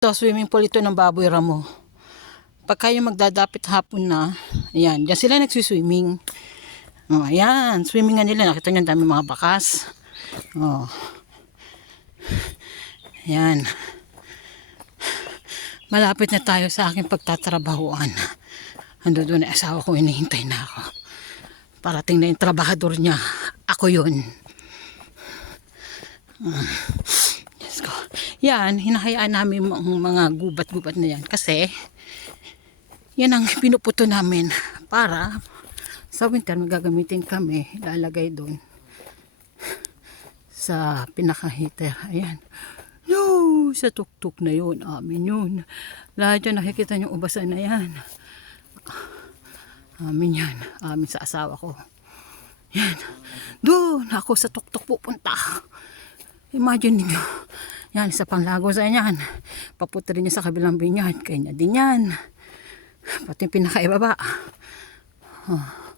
Ito, swimming pool ito ng Baboy Ramo. Pag kayo magdadapit hapon na, ayan, dyan sila nagsiswimming. Oh, ayan, swimmingan nila. Nakita nyo, dami mga bakas. Oh. Ayan. Malapit na tayo sa aking pagtatrabahuan. Ando doon na asawa ko, hinihintay na ako. Parating na yung trabahador niya. Ako yun. Let's go. Yan, hinahayaan namin mga gubat-gubat na yan. Kasi, yan ang pinuputo namin para sa winter magagamitin kami. Ilalagay doon sa pinaka-heater. Ayan. No, sa tuktok na yun. Amin yun. Lahat dyan nakikita nyo ubasan na yan. Amin yan. Amin sa asawa ko. Yan. Doon ako sa tuktok pupunta. Imagine niyo. Yan, isa pang lago sa yan. Papunta rin niya sa kabilang binyard. Kanya din yan. Pati pinakaibaba. Oh.